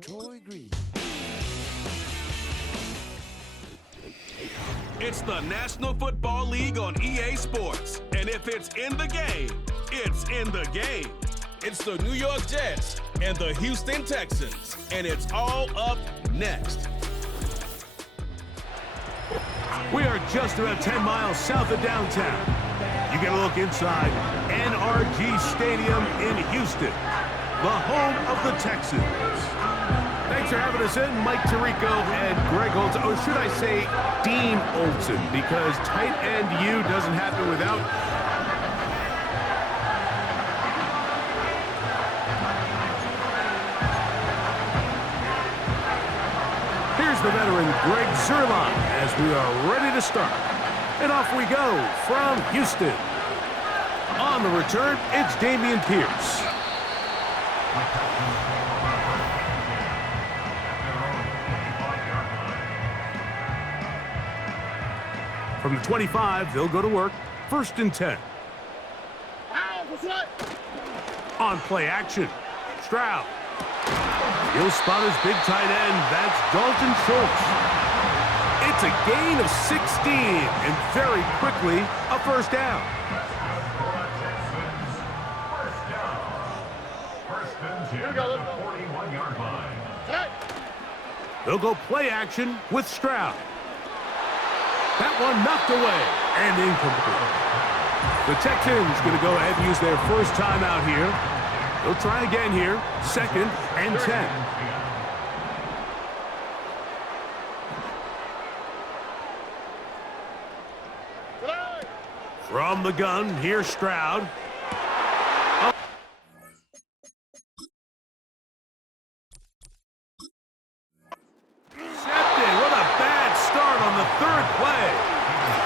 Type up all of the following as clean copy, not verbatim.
Troy Green. It's the National Football League on EA Sports. And if it's in the game, it's in the game. It's the New York Jets and the Houston Texans. And it's all up next. We are just about 10 miles south of downtown. You get a look inside NRG Stadium in Houston, the home of the Texans. Thanks for having us in, Mike Tirico and Greg Olson. Or should I say Dean Olson, because tight end U doesn't happen without... Here's the veteran Greg Zerline as we are ready to start. And off we go from Houston. On the return, it's Dameon Pierce. From the 25, they'll go to work. 1st and 10. On play action, Stroud. He'll spot his big tight end. That's Dalton Schultz. It's a gain of 16, and very quickly, a 1st down. They'll go play action with Stroud. That one knocked away and incomplete. The Texans going to go ahead and use their first timeout here. They'll try again here. 2nd and 10. From the gun, here's Stroud. Intercepted. What a bad start on the 3rd play.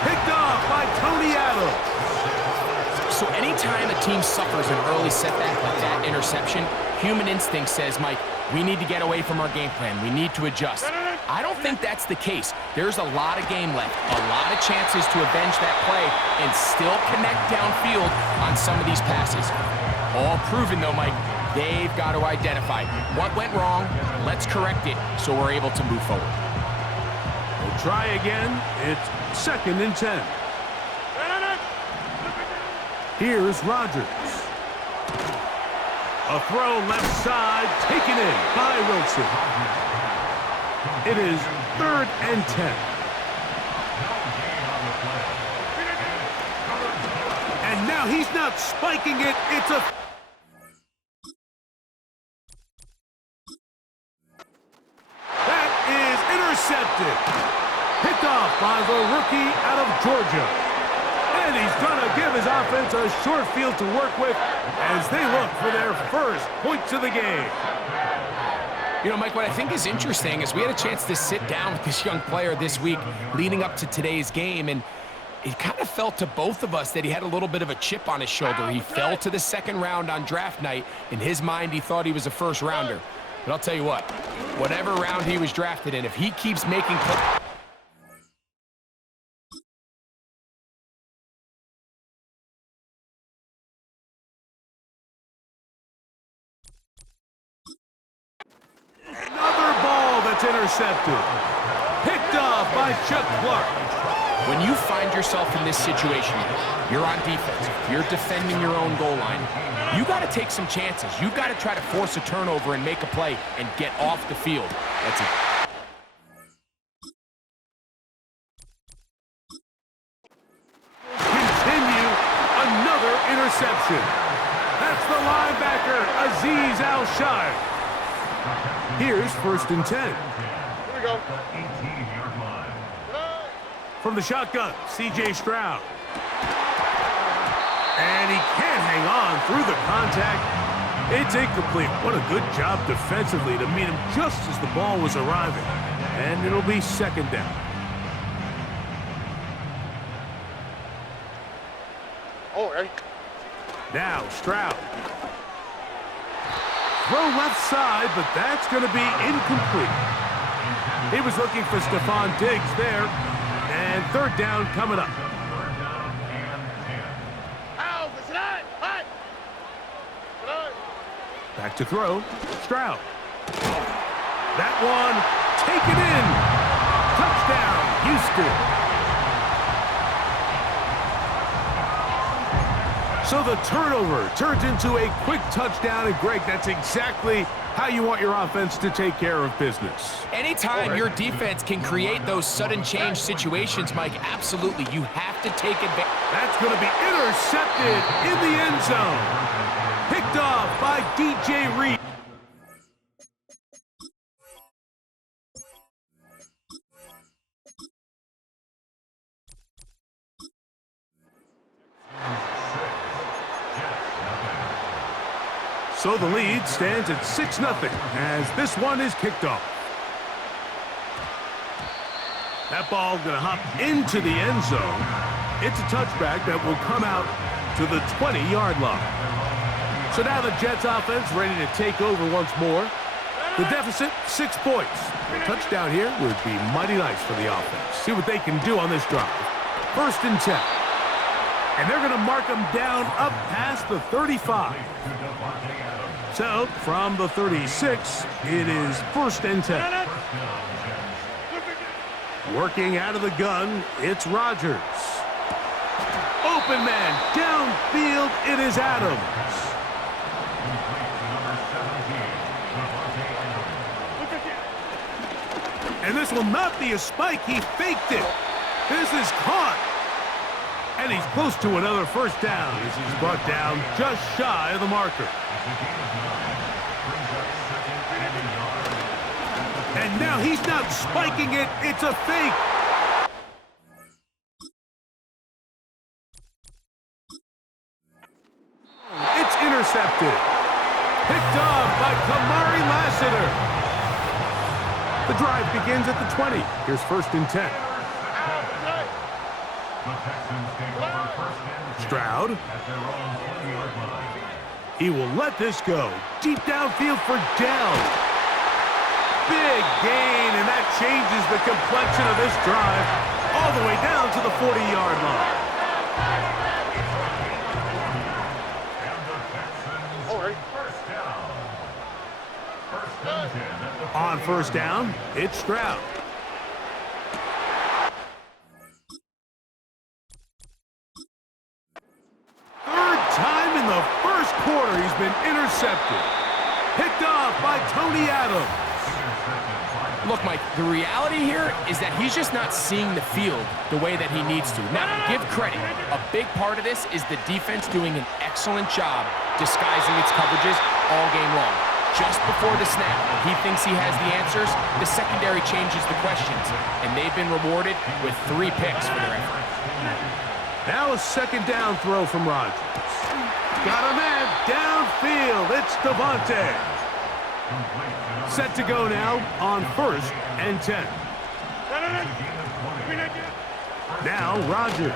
Picked off by Tony Adams. So anytime a team suffers an early setback like that interception, human instinct says, Mike, we need to get away from our game plan. We need to adjust. I don't think that's the case. There's a lot of game left, a lot of chances to avenge that play and still connect downfield on some of these passes. All proven, though, Mike, they've got to identify what went wrong, let's correct it so we're able to move forward. We'll try again. It's 2nd and 10. Here's Rodgers. A throw left side, taken in by Wilson. It is 3rd and 10. And now he's not spiking it. It's a... That is intercepted. Picked off by the rookie out of Georgia. And he's going to give his offense a short field to work with as they look for their first points of the game. You know, Mike, what I think is interesting is we had a chance to sit down with this young player this week leading up to today's game, and it kind of felt to both of us that he had a little bit of a chip on his shoulder. He fell to the 2nd round on draft night. In his mind, he thought he was a 1st rounder. But I'll tell you what, whatever round he was drafted in, if he keeps making plays... Intercepted. Picked off by Chuck Clark. When you find yourself in this situation, you're on defense, you're defending your own goal line, you got to take some chances. You got to try to force a turnover and make a play and get off the field. That's it. Continue another interception. That's the linebacker, Azeez Al-Shire. Here's 1st and 10. Here we go. From the shotgun, C.J. Stroud. And he can't hang on through the contact. It's incomplete. What a good job defensively to meet him just as the ball was arriving. And it'll be 2nd down. Oh, ready? Now, Stroud. Throw left side, but that's going to be incomplete. He was looking for Stephon Diggs there. And 3rd down coming up. Back to throw. Stroud. That one, taken in. Touchdown, Houston. So the turnover turns into a quick touchdown, and Greg, that's exactly how you want your offense to take care of business. Anytime your defense can create those sudden change situations, Mike, absolutely, you have to take advantage. That's going to be intercepted in the end zone. Picked off by DJ Reed. So the lead stands at 6-0 as this one is kicked off. That ball going to hop into the end zone. It's a touchback that will come out to the 20-yard line. So now the Jets offense ready to take over once more. The deficit, 6 points. A touchdown here would be mighty nice for the offense. See what they can do on this drive. 1st and 10. And they're going to mark them down up past the 35. So, from the 36, it is 1st and 10. Working out of the gun, it's Rodgers. Open man, downfield, it is Adams. And this will not be a spike, he faked it. This is caught. And he's close to another first down as he's brought down just shy of the marker. And now he's not spiking it, it's a fake. It's intercepted. Picked off by Kamari Lassiter. The drive begins at the 20. Here's 1st and 10. Stroud. He will let this go. Deep downfield for Dell. Big gain, and that changes the complexion of this drive all the way down to the 40-yard line. On 1st down, it's Stroud. Time in the 1st quarter, he's been intercepted. Picked off by Tony Adams. Look, Mike, the reality here is that he's just not seeing the field the way that he needs to. Now, give credit. A big part of this is the defense doing an excellent job disguising its coverages all game long. Just before the snap, when he thinks he has the answers, the secondary changes the questions, and they've been rewarded with 3 picks for their effort. Now a 2nd down throw from Rodgers. Got a man downfield. It's Devontae. Set to go now on 1st and 10. Now Rodgers.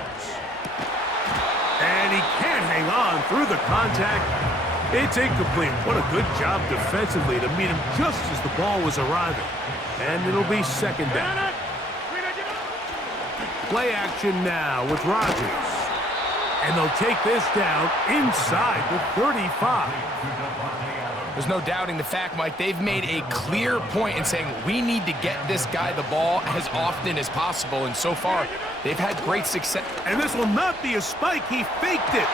And he can't hang on through the contact. It's incomplete. What a good job defensively to meet him just as the ball was arriving. And it'll be 2nd down. Play action now with Rodgers. And they'll take this down inside the 35. There's no doubting the fact, Mike, they've made a clear point in saying we need to get this guy the ball as often as possible. And so far, they've had great success. And this will not be a spike. He faked it.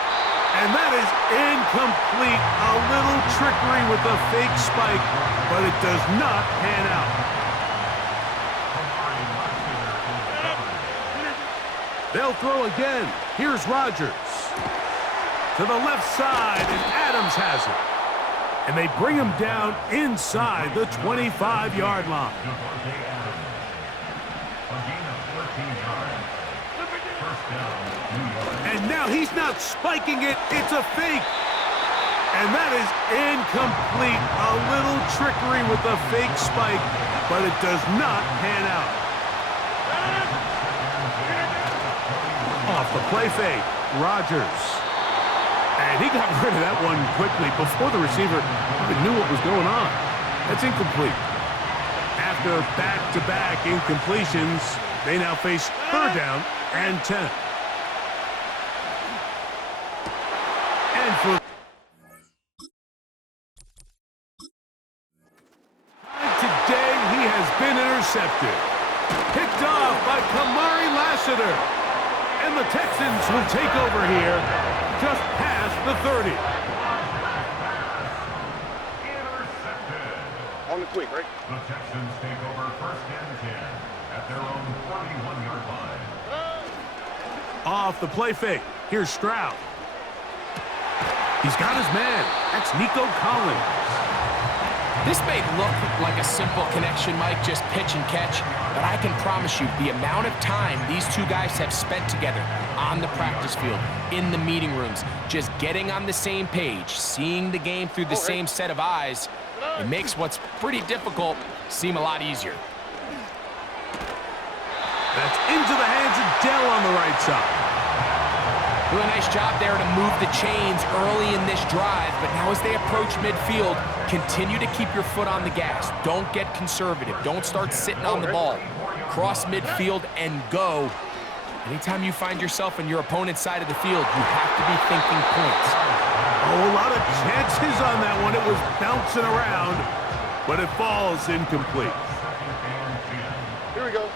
And that is incomplete. A little trickery with the fake spike, but it does not pan out. They'll throw again. Here's Rodgers. To the left side, and Adams has it. And they bring him down inside the 25-yard line. And now he's not spiking it. It's a fake. And that is incomplete. A little trickery with the fake spike, but it does not pan out. Off the play fake, Rodgers. And he got rid of that one quickly before the receiver even knew what was going on. That's incomplete. After back-to-back incompletions, they now face 3rd down and 10. And for today, been intercepted. Picked off by Kamari Lassiter. And the Texans will take over here just past the 30. On the quick, right? The Texans take over first and 10 at their own 41-yard line. Off the play fake. Here's Stroud. He's got his man. That's Nico Collins. This may look like a simple connection, Mike, just pitch and catch, but I can promise you the amount of time these two guys have spent together on the practice field, in the meeting rooms, just getting on the same page, seeing the game through the same set of eyes, it makes what's pretty difficult seem a lot easier. That's into the hands of Dell on the right side. Really nice job there to move the chains early in this drive, but now as they approach midfield, continue to keep your foot on the gas. Don't get conservative. Don't start sitting on the ball. Cross midfield and go. Anytime you find yourself on your opponent's side of the field, you have to be thinking points. Oh, a lot of chances on that one. It was bouncing around, but it falls incomplete. Here we go.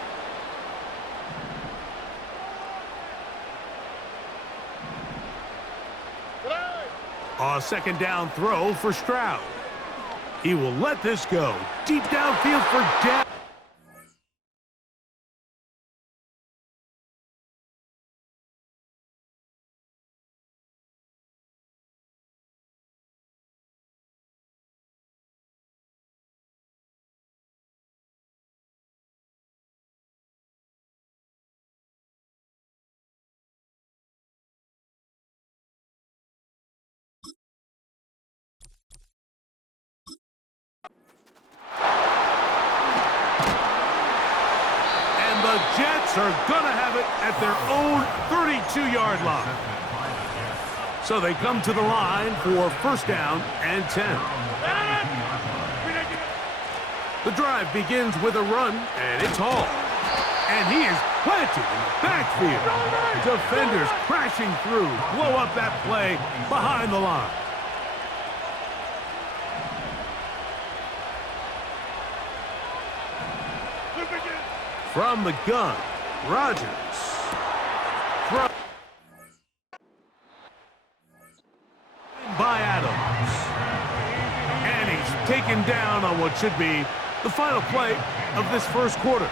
A second down throw for Stroud. He will let this go. Deep downfield for Dell. The Jets are going to have it at their own 32-yard line. So they come to the line for first down and 10. The drive begins with a run, and it's Hall. And he is planted in the backfield. Defenders crashing through, blow up that play behind the line. From the gun, Rodgers. Throw by Adams. And he's taken down on what should be the final play of this first quarter.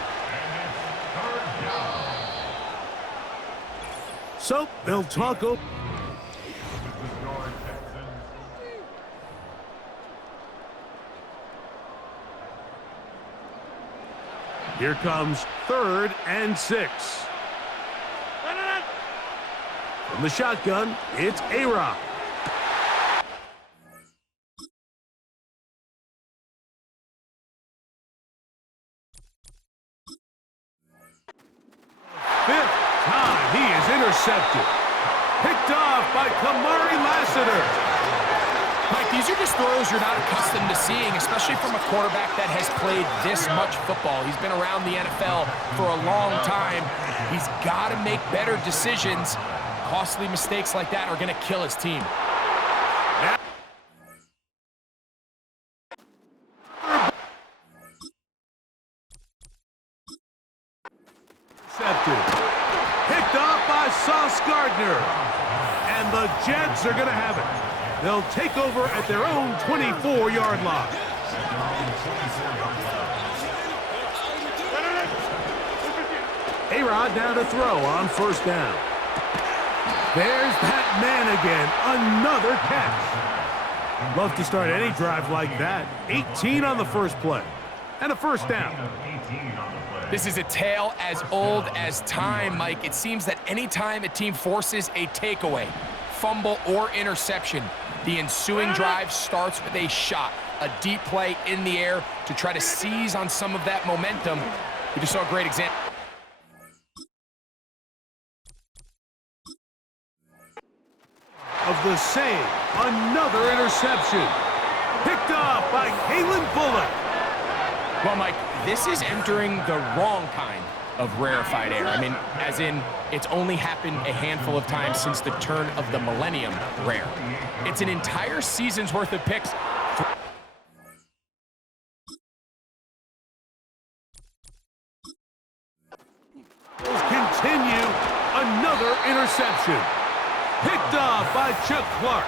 So they'll talk over. Here comes 3rd and 6. From the shotgun, it's A-Rod. Fifth time he is intercepted. Picked off by Kamari Lassiter. Mike, these are just throws you're not accustomed to seeing, especially from a quarterback that has played this much football. He's been around the NFL for a long time. He's got to make better decisions. Costly mistakes like that are going to kill his team. Intercepted. Picked off by Sauce Gardner. And the Jets are going to have it. They'll take over at their own 24-yard line. A-Rod down to throw on first down. There's that man again. Another catch. Love to start any drive like that. 18 on the first play. And a first down. This is a tale as old as time, Mike. It seems that anytime a team forces a takeaway, fumble, or interception, the ensuing drive starts with a shot, a deep play in the air to try to seize on some of that momentum. We just saw a great example. Of the same, another interception. Picked off by Kalen Bullock. Well, Mike, this is entering the wrong kind of rarefied air. I mean, as in, it's only happened a handful of times since the turn of the millennium rare. It's an entire season's worth of picks continue. Another interception. Picked off by Chuck Clark.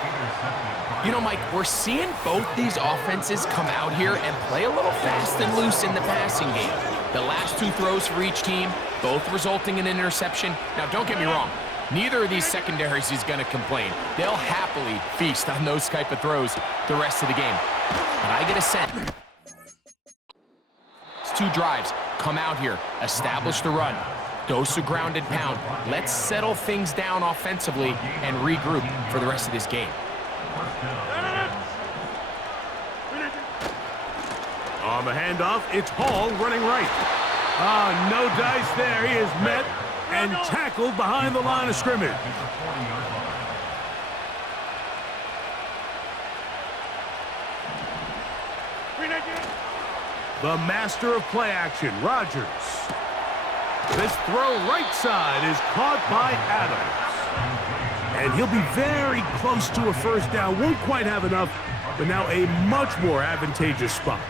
You know, Mike, we're seeing both these offenses come out here and play a little fast and loose in the passing game. The last two throws for each team, both resulting in an interception. Now, don't get me wrong. Neither of these secondaries is going to complain. They'll happily feast on those type of throws the rest of the game. But I get a sense. It's 2 drives. Come out here, establish the run. Dose of grounded pound. Let's settle things down offensively and regroup for the rest of this game. On the handoff, it's Hall running right. No dice there. He is met and tackled behind the line of scrimmage. The master of play action, Rodgers. This throw right side is caught by Adams. And he'll be very close to a first down. Won't quite have enough, but now a much more advantageous spot.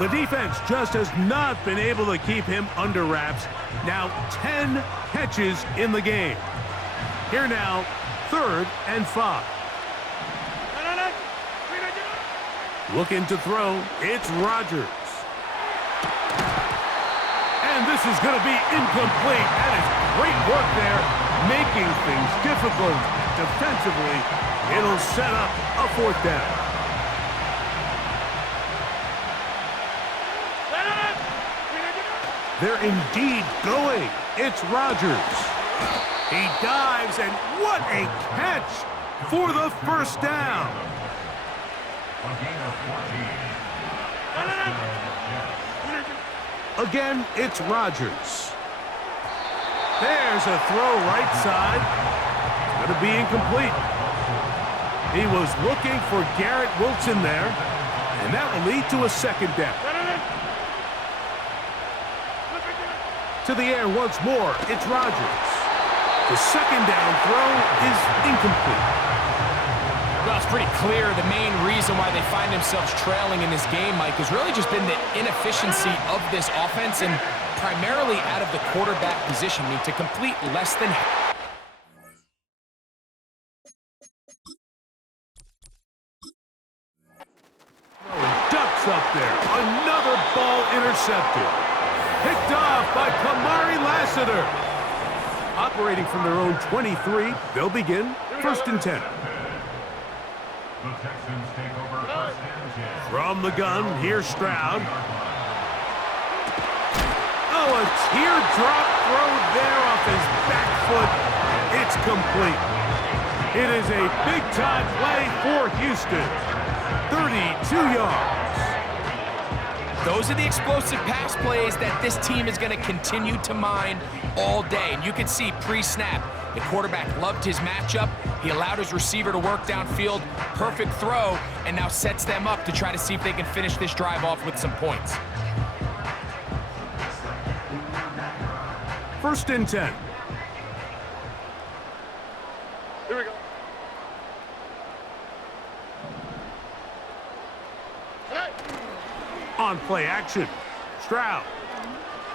The defense just has not been able to keep him under wraps. Now 10 catches in the game. Here now, 3rd and 5. Looking to throw, it's Rodgers. And this is going to be incomplete. That is great work there, making things difficult defensively. It'll set up a 4th down. They're indeed going. It's Rodgers. He dives, and what a catch for the first down. Again, it's Rodgers. There's a throw right side. It's going to be incomplete. He was looking for Garrett Wilson there, and that will lead to a 2nd down. To the air once more, it's Rodgers. The 2nd down throw is incomplete. Well, it's pretty clear the main reason why they find themselves trailing in this game, Mike, has really just been the inefficiency of this offense and primarily out of the quarterback position. I mean, to complete less than ducks up there. Another ball intercepted. Picked off by Kamari Lassiter. Operating from their own 23, they'll begin 1st and 10. The Texans take over 1st and 10. From the gun, here's Stroud. Oh, a teardrop throw there off his back foot. It's complete. It is a big-time play for Houston. 32 yards. Those are the explosive pass plays that this team is going to continue to mine all day. And you can see pre-snap, the quarterback loved his matchup. He allowed his receiver to work downfield. Perfect throw, and now sets them up to try to see if they can finish this drive off with some points. 1st and 10. Here we go. On play action, Stroud.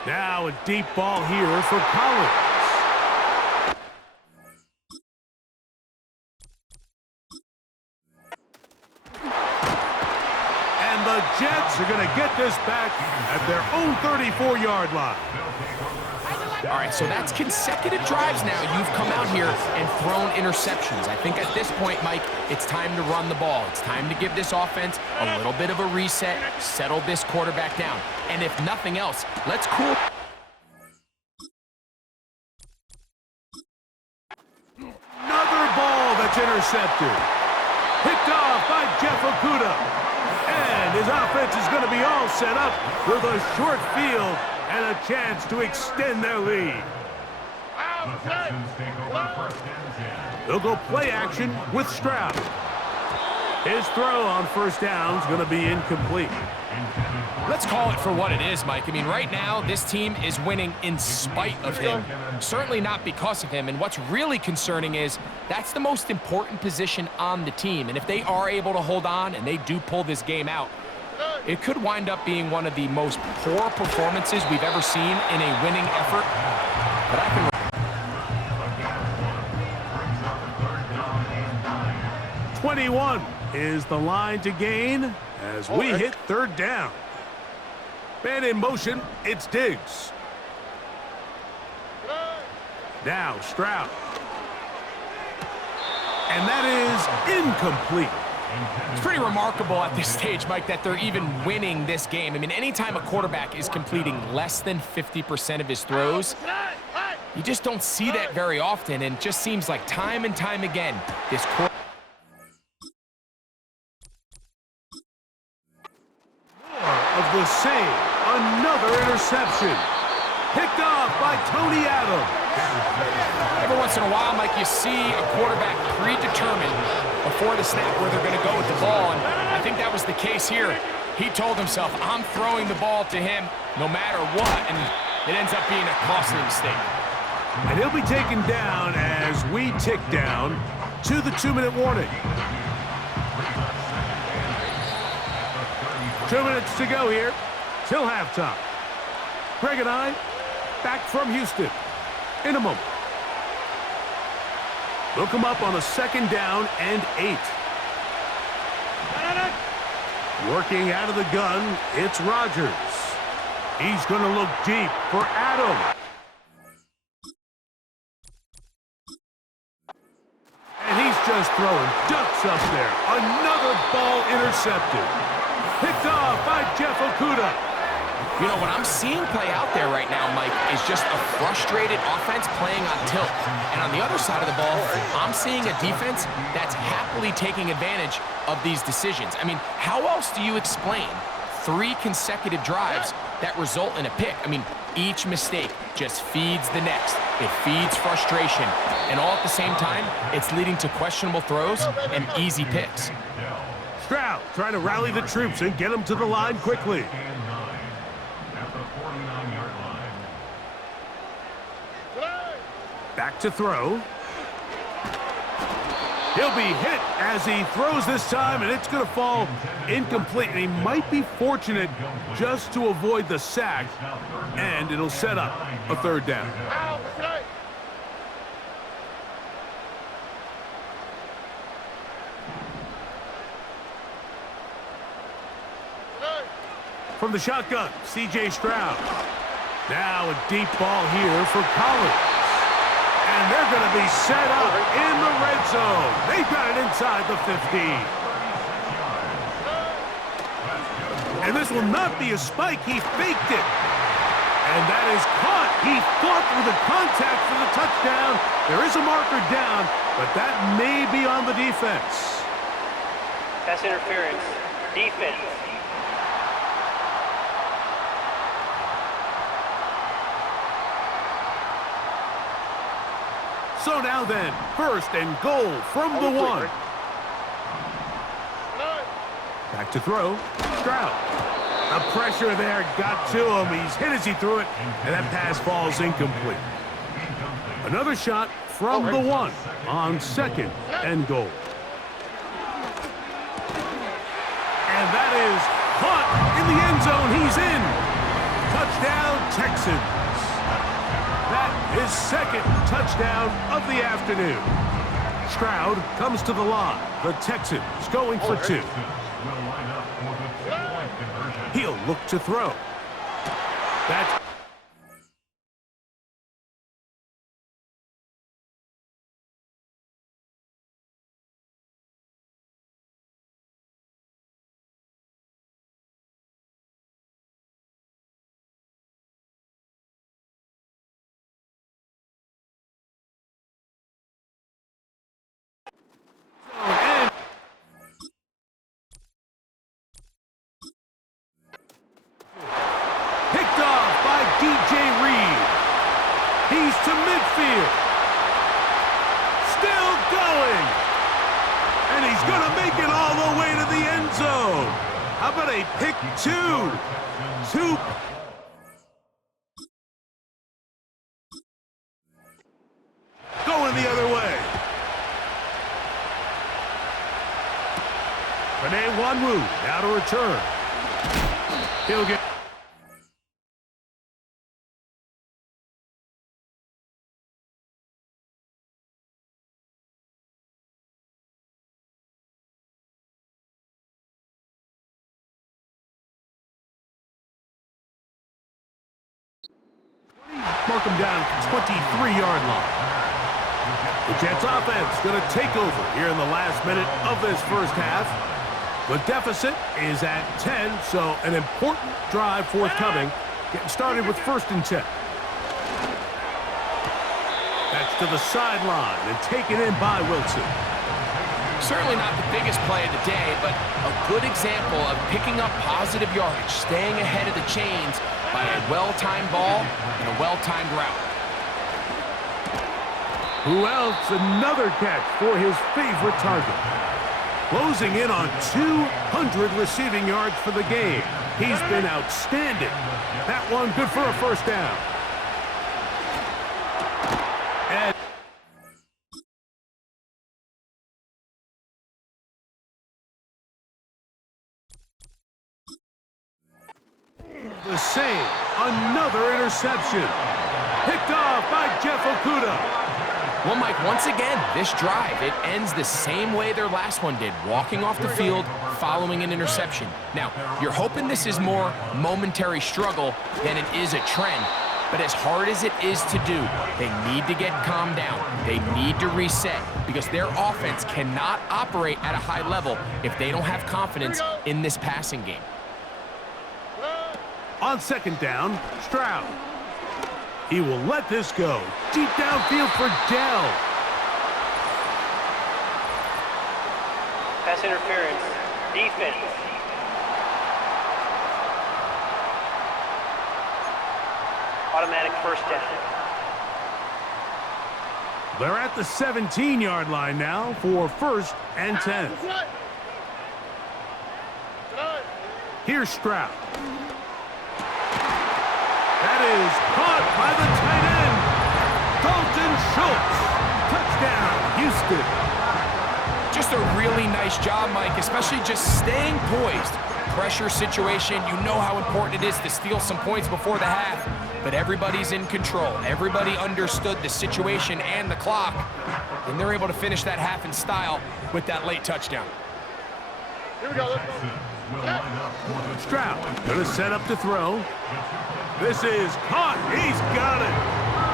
Now a deep ball here for Collins. And the Jets are going to get this back at their own 34-yard line. All right, so that's consecutive drives now. You've come out here and thrown interceptions. I think at this point, Mike, it's time to run the ball. It's time to give this offense a little bit of a reset, settle this quarterback down. And if nothing else, let's cool. Another ball that's intercepted. Picked off by Jeff Okudah. And his offense is going to be all set up with a short field and a chance to extend their lead. The Texans take over 1st and 10. They'll go play action with Stroud. His throw on 1st down is going to be incomplete. Let's call it for what it is, Mike. I mean, right now, this team is winning in spite of him. Certainly not because of him. And what's really concerning is that's the most important position on the team. And if they are able to hold on and they do pull this game out, it could wind up being one of the most poor performances we've ever seen in a winning effort. but I can... 21 is the line to gain as we hit third down. Man in motion, it's Diggs. Now Stroud. And that is incomplete. It's pretty remarkable at this stage, Mike, that they're even winning this game. I mean, anytime a quarterback is completing less than 50% of his throws, you just don't see that very often, and it just seems like time and time again, this quarterback... Of the same, another interception. Picked off by Tony Adams. Every once in a while, Mike, you see a quarterback predetermined before the snap where they're going to go with the ball, and I think that was the case here. He told himself, I'm throwing the ball to him no matter what, and it ends up being a costly mistake. And he'll be taken down as we tick down to the 2-minute warning. 2 minutes to go here till halftime. Greg and I back from Houston in a moment. They'll come up on a 2nd down and 8. Working out of the gun, it's Rodgers. He's going to look deep for Adam. And he's just throwing ducks up there. Another ball intercepted. Picked off by Jeff Okudah. You know, what I'm seeing play out there right now, Mike, is just a frustrated offense playing on tilt. And on the other side of the ball, I'm seeing a defense that's happily taking advantage of these decisions. I mean, how else do you explain 3 consecutive drives that result in a pick? I mean, each mistake just feeds the next. It feeds frustration. And all at the same time, it's leading to questionable throws and easy picks. Stroud trying to rally the troops and get them to the line quickly. Back to throw. He'll be hit as he throws this time, and it's going to fall incomplete. And he might be fortunate just to avoid the sack, and it'll set up a 3rd down. From the shotgun, C.J. Stroud. Now a deep ball here for Collins. And they're going to be set up in the red zone. They've got it inside the 15. And this will not be a spike. He faked it. And that is caught. He fought through the contact for the touchdown. There is a marker down, but that may be on the defense. Pass interference. Defense. So now then, 1st and goal from the 1. Back to throw. Stroud. The pressure there got to him. He's hit as he threw it, and that pass falls incomplete. Another shot from the 1 on 2nd and goal. And that is caught in the end zone. He's in. Touchdown, Texans. That is 2nd touchdown of the afternoon. Stroud comes to the line. The Texans going for 2. He'll look to throw. That's picked off by DJ Reed. He's to midfield. Still going. And he's going to make it all the way to the end zone. How about a pick 2? Going the other way. Rene Wanwu now to return. He'll get mark him down at the 23-yard line. The Jets offense going to take over here in the last minute of this first half. The deficit is at 10, so an important drive forthcoming. Getting started with 1st and 10. That's to the sideline and taken in by Wilson. Certainly not the biggest play of the day, but a good example of picking up positive yardage, staying ahead of the chains by a well-timed ball and a well-timed route. Who else? Another catch for his favorite target. Closing in on 200 receiving yards for the game. He's been outstanding. That one good for a first down. And the same. Another interception. Picked off by Jeff Okudah. Well, Mike, once again, this drive, it ends the same way their last one did, walking off the field following an interception. Now, you're hoping this is more momentary struggle than it is a trend, but as hard as it is to do, they need to get calmed down. They need to reset because their offense cannot operate at a high level if they don't have confidence in this passing game. On 2nd down, Stroud. He will let this go. Deep downfield for Dell. Pass interference. Defense. Automatic first down. They're at the 17-yard line now for 1st and 10. Here's Stroud. That is caught by the tight end, Dalton Schultz. Touchdown, Houston. Just a really nice job, Mike, especially just staying poised. Pressure situation, you know how important it is to steal some points before the half, but everybody's in control. Everybody understood the situation and the clock, and they're able to finish that half in style with that late touchdown. Here we go. Let's go. Stroud going to set up to throw. This is caught. He's got it.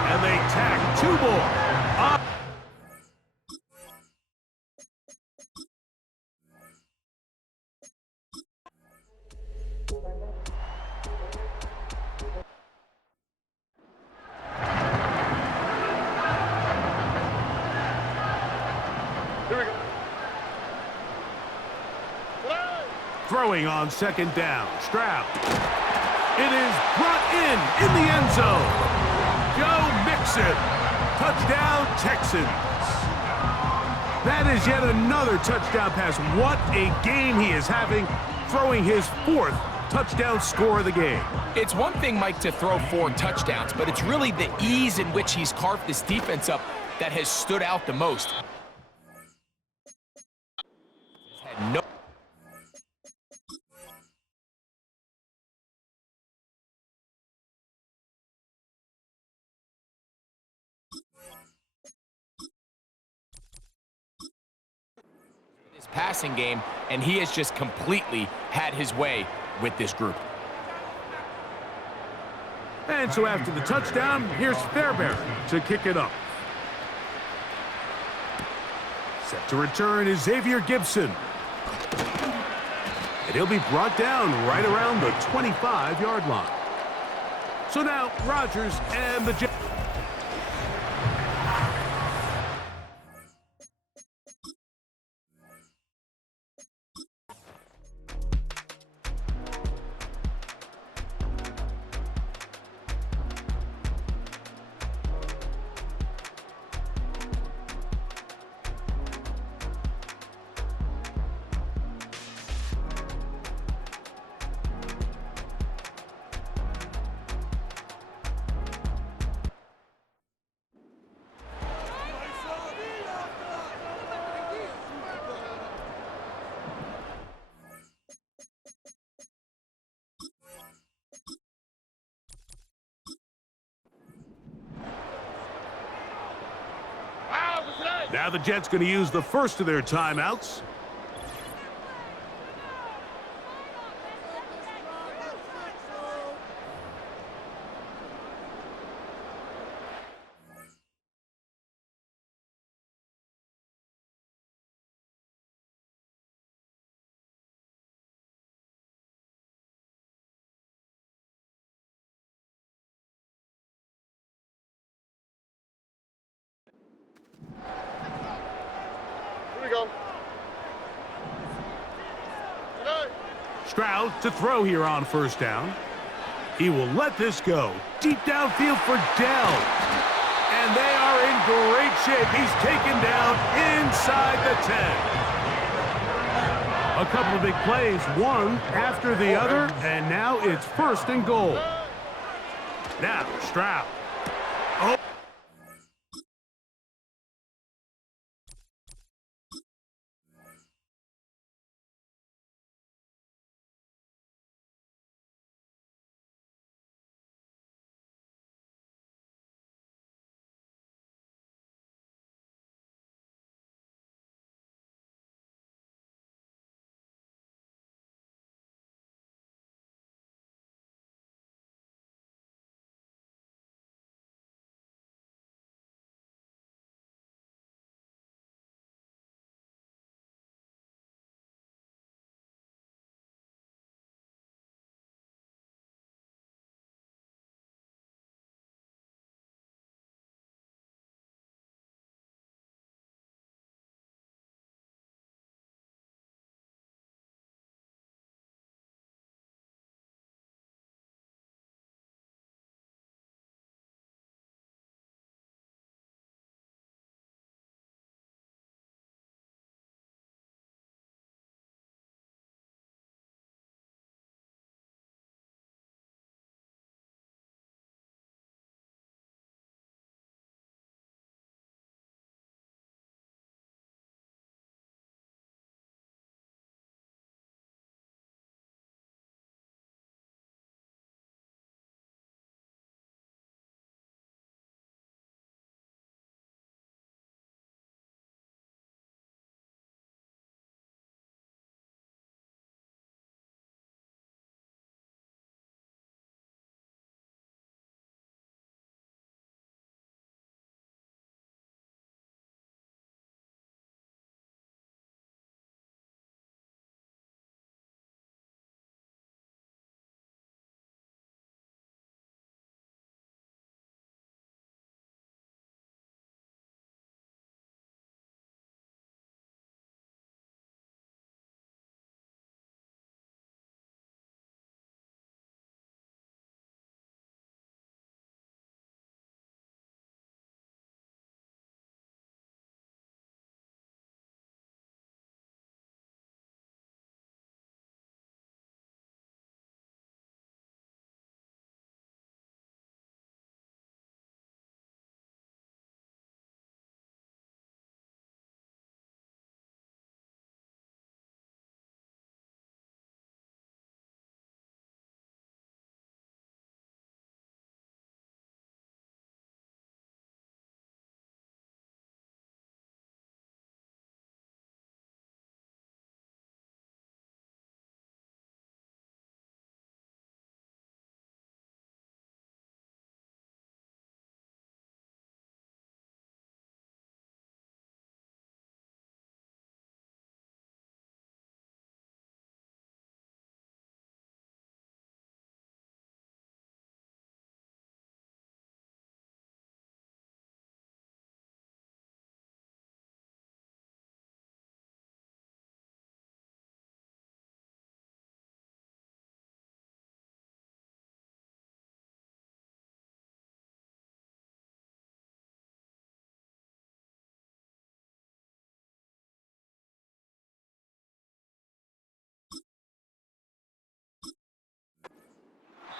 And they tack 2 more. Up. Here we go. Throwing on 2nd down. Stroud. It is brought in the end zone. Joe Mixon. Touchdown, Texans. That is yet another touchdown pass. What a game he is having, throwing his 4th touchdown score of the game. It's one thing, Mike, to throw 4 touchdowns, but it's really the ease in which he's carved this defense up that has stood out the most. Had no passing game, and he has just completely had his way with this group. And so after the touchdown, here's Fairbairn to kick it up. Set to return is Xavier Gibson. And he'll be brought down right around the 25-yard line. So now Rodgers and the Jets. Now the Jets going to use the first of their timeouts. go. Stroud to throw here on first down. He will let this go. Deep downfield for Dell. And they are in great shape. He's taken down inside the 10. A couple of big plays, one after the other, and now it's 1st and goal. Now, Stroud. Oh.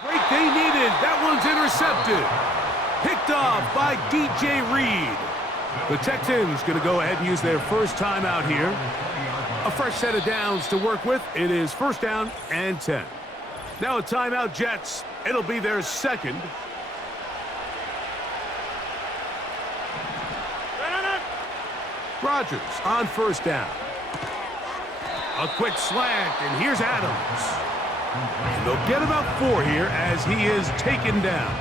Break they needed. That one's intercepted. Picked off by DJ Reed. The Texans going to go ahead and use their first timeout here. A fresh set of downs to work with. It is 1st down and 10. Now a timeout, Jets. It'll be their second. Rodgers on 1st down. A quick slant, and here's Adams. And they'll get about 4 here as he is taken down.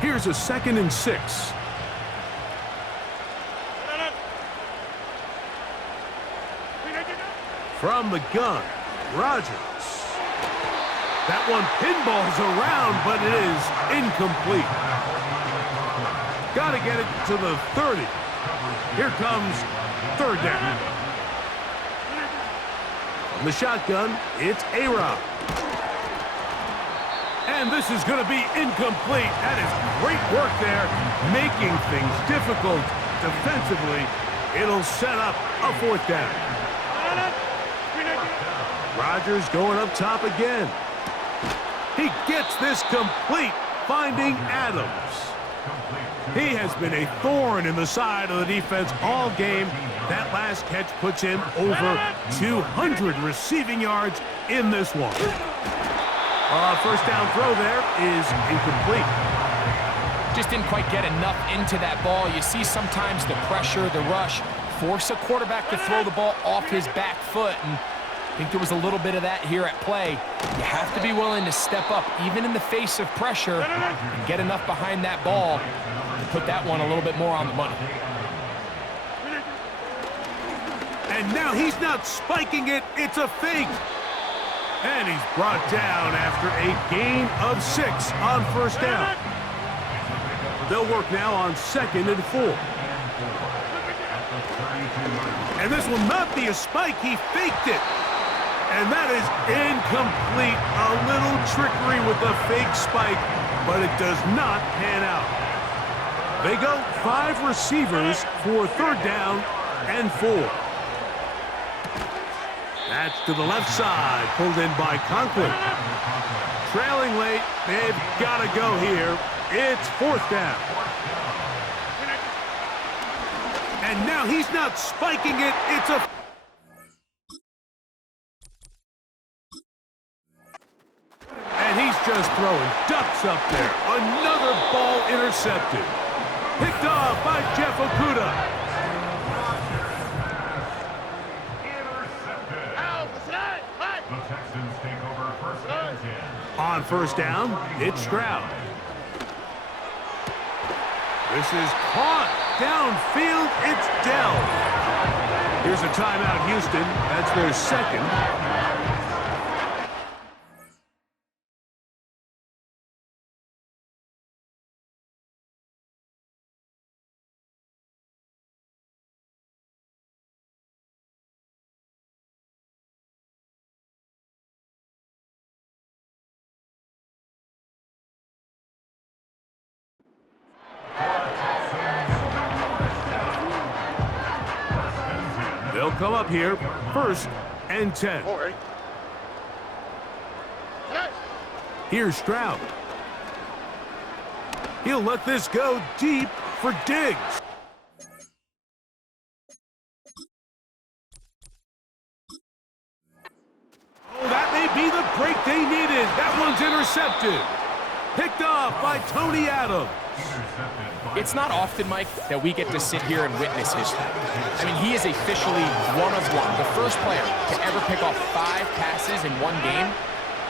Here's a 2nd and 6. From the gun, Rodgers. That one pinballs around, but it is incomplete. Got to get it to the 30. Here comes third down. From the shotgun, it's A-Rod. And this is going to be incomplete. That is great work there, making things difficult defensively. It'll set up a fourth down. Rodgers going up top again. He gets this complete, finding Adams. He has been a thorn in the side of the defense all game. That last catch puts him over 200 receiving yards in this one. First down throw there is incomplete. Just didn't quite get enough into that ball. You see sometimes the pressure, the rush, force a quarterback to throw the ball off his back foot. And I think there was a little bit of that here at play. You have to be willing to step up, even in the face of pressure, and get enough behind that ball to put that one a little bit more on the money. And now he's not spiking it, it's a fake. And he's brought down after a gain of 6 on first down. They'll work now on 2nd and 4. And this will not be a spike, he faked it. And that is incomplete. A little trickery with the fake spike, but it does not pan out. They go 5 receivers for third down and 4. That's to the left side, pulled in by Conklin. Trailing late, they've got to go here. It's fourth down. And now he's not spiking it, it's a... And he's just throwing ducks up there. Another ball intercepted. Picked off by Jeff Okudah. On first down, it's Stroud. This is caught. Downfield, it's Dell. Here's a timeout, Houston. That's their second. They'll come up here, 1st and 10. Here's Stroud. He'll let this go deep for Diggs. Oh, that may be the break they needed. That one's intercepted. Picked off by Tony Adams. It's not often, Mike, that we get to sit here and witness history. I mean, he is officially one of one, the first player to ever pick off 5 passes in one game.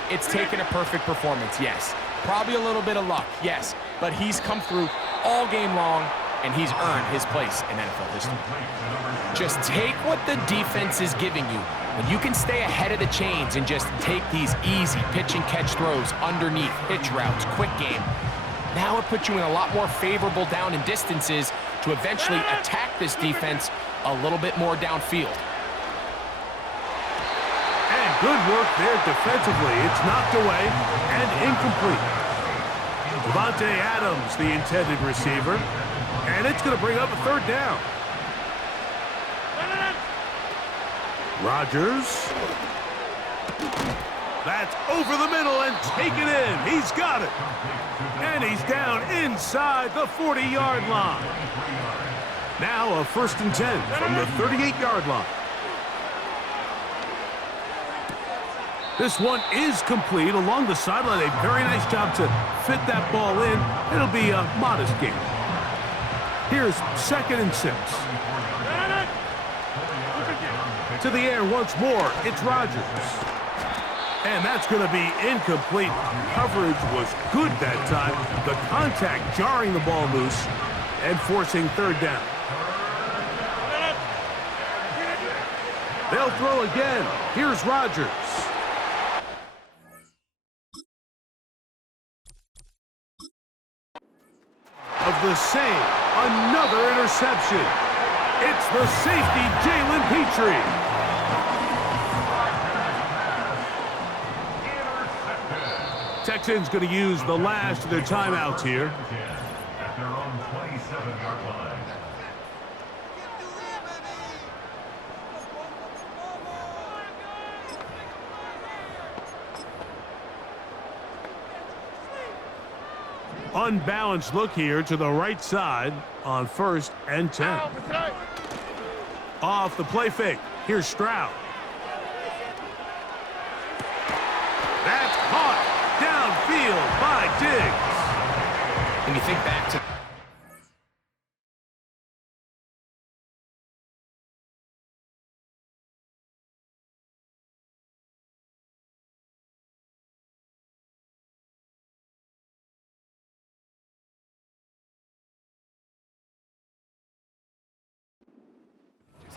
It's taken a perfect performance, yes. Probably a little bit of luck, yes. But he's come through all game long, and he's earned his place in NFL history. Just take what the defense is giving you. When you can stay ahead of the chains and just take these easy pitch and catch throws underneath, hitch routes, quick game, now it puts you in a lot more favorable down and distances to eventually attack this defense a little bit more downfield. And good work there defensively. It's knocked away and incomplete. Devontae Adams, the intended receiver. And it's going to bring up a third down. Rodgers. That's over the middle and taken in. He's got it. And he's down inside the 40-yard line. Now a 1st and 10 from the 38-yard line. This one is complete along the sideline. A very nice job to fit that ball in. It'll be a modest gain. Here's 2nd and 6. To the air once more. It's Rodgers. And that's going to be incomplete. Coverage was good that time. The contact jarring the ball loose and forcing third down. They'll throw again. Here's Rodgers. Of the same, another interception. It's the safety, Jalen Petrie. Texans going to use the last of their timeouts here. At their own 27-yard line. Unbalanced look here to the right side on 1st and 10. Off the play fake. Here's Stroud. That's caught downfield by Diggs. And you think back to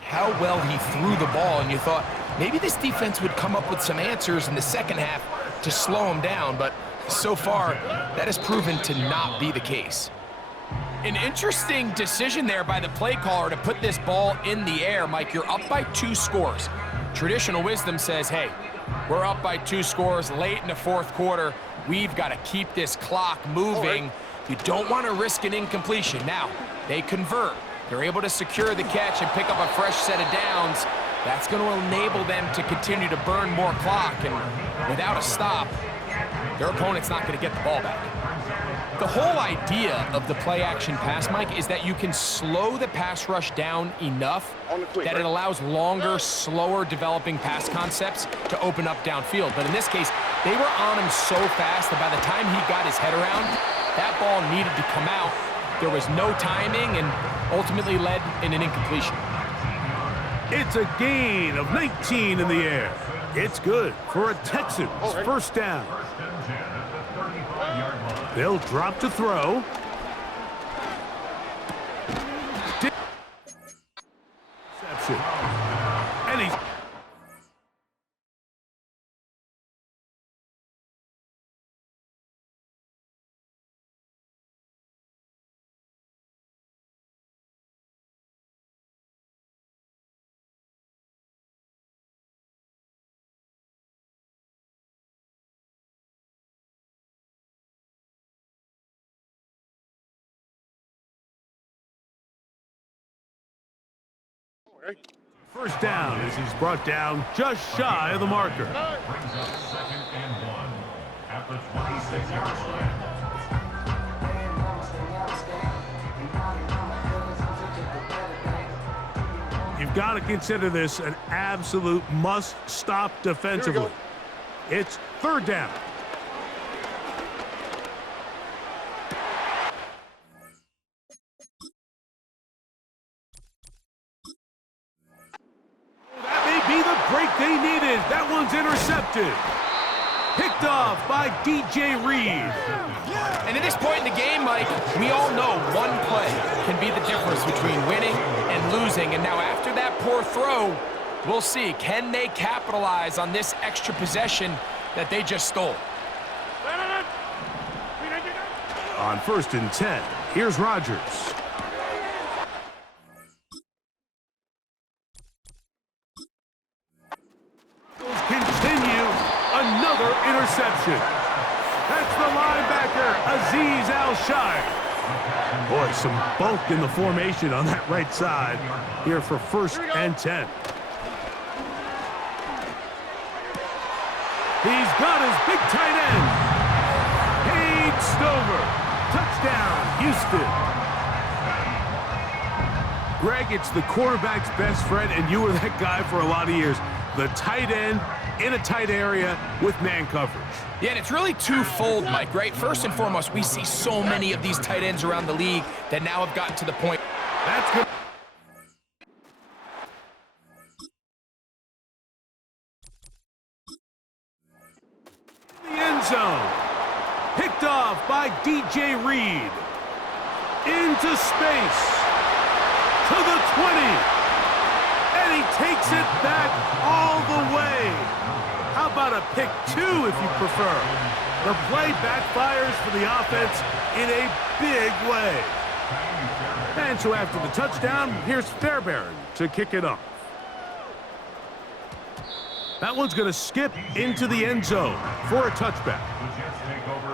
how well he threw the ball, and you thought maybe this defense would come up with some answers in the second half to slow him down, but so far that has proven to not be the case. An interesting decision there by the play caller to put this ball in the air. Mike, you're up by 2 scores. Traditional wisdom says, hey, we're up by 2 scores late in the 4th quarter. We've got to keep this clock moving. You don't want to risk an incompletion. Now, they convert. They're able to secure the catch and pick up a fresh set of downs. That's going to enable them to continue to burn more clock, and without a stop, their opponent's not going to get the ball back. The whole idea of the play-action pass, Mike, is that you can slow the pass rush down enough that it allows longer, slower developing pass concepts to open up downfield. But in this case, they were on him so fast that by the time he got his head around, that ball needed to come out. There was no timing and ultimately led in an incompletion. It's a gain of 19 in the air. It's good for a Texans first down. They'll drop to throw. Interception. And he's... First down as he's brought down just shy of the marker. Brings up 2nd and 1 at the 26-yard line. You've got to consider this an absolute must-stop defensively. It's 3rd down. Break they needed. That one's intercepted. Picked off by DJ Reed. And at this point in the game, Mike, we all know one play can be the difference between winning and losing. And now after that poor throw, we'll see, can they capitalize on this extra possession that they just stole? On 1st and 10, here's Rodgers. Continue another interception. That's the linebacker, Azeez Al-Shire. Boy, some bulk in the formation on that right side here for 1st and 10. He's got his big tight end. Cade Stover. Touchdown, Houston. Greg, it's the quarterback's best friend, and you were that guy for a lot of years. The tight end in a tight area with man coverage. Yeah, and it's really twofold, Mike, right? First and foremost, we see so many of these tight ends around the league that now have gotten to the point. That's good. The end zone. Picked off by DJ Reed. Into space. To the 20. And he takes it back all the way. How about a pick 2 if you prefer? The play backfires for the offense in a big way. And so after the touchdown, here's Fairbairn to kick it off. That one's going to skip into the end zone for a touchback.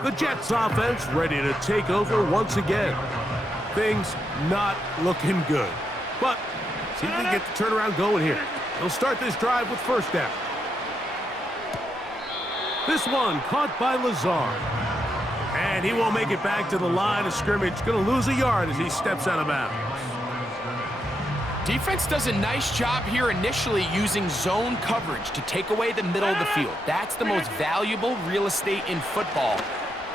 The Jets offense ready to take over once again. Things not looking good. But see if they get the turnaround going here. They'll start this drive with first down. This one caught by Lazard. And he won't make it back to the line of scrimmage. Going to lose a yard as he steps out of bounds. Defense does a nice job here initially using zone coverage to take away the middle of the field. That's the most valuable real estate in football.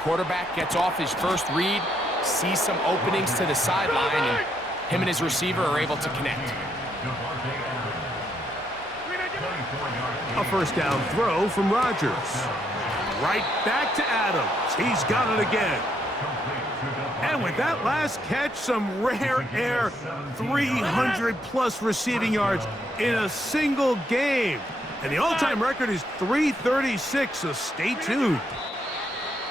Quarterback gets off his first read, sees some openings to the sideline, and him and his receiver are able to connect. A first down throw from Rodgers. Right back to Adams. He's got it again. And with that last catch, some rare air, 300-plus receiving yards in a single game. And the all-time record is 336, so stay tuned.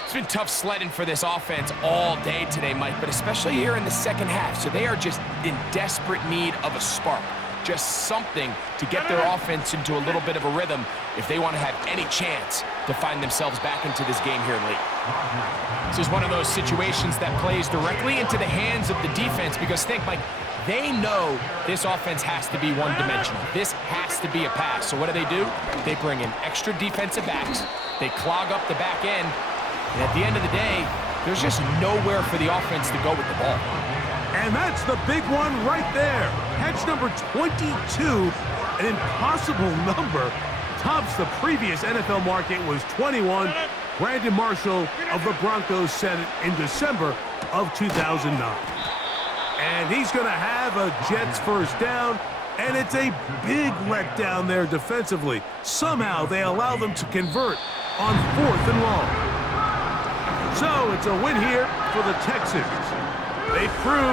It's been tough sledding for this offense all day today, Mike, but especially here in the second half. So they are just in desperate need of a spark. Just something to get their offense into a little bit of a rhythm if they want to have any chance to find themselves back into this game here late. This is one of those situations that plays directly into the hands of the defense because think, Mike, they know this offense has to be one-dimensional. This has to be a pass. So what do? They bring in extra defensive backs. They clog up the back end. And at the end of the day, there's just nowhere for the offense to go with the ball. And that's the big one right there. Catch number 22, an impossible number, tops the previous NFL mark. It was 21. Brandon Marshall of the Broncos set it in December of 2009. And he's going to have a Jets first down, and it's a big letdown there defensively. Somehow they allow them to convert on 4th and long. So it's a win here for the Texans. They proved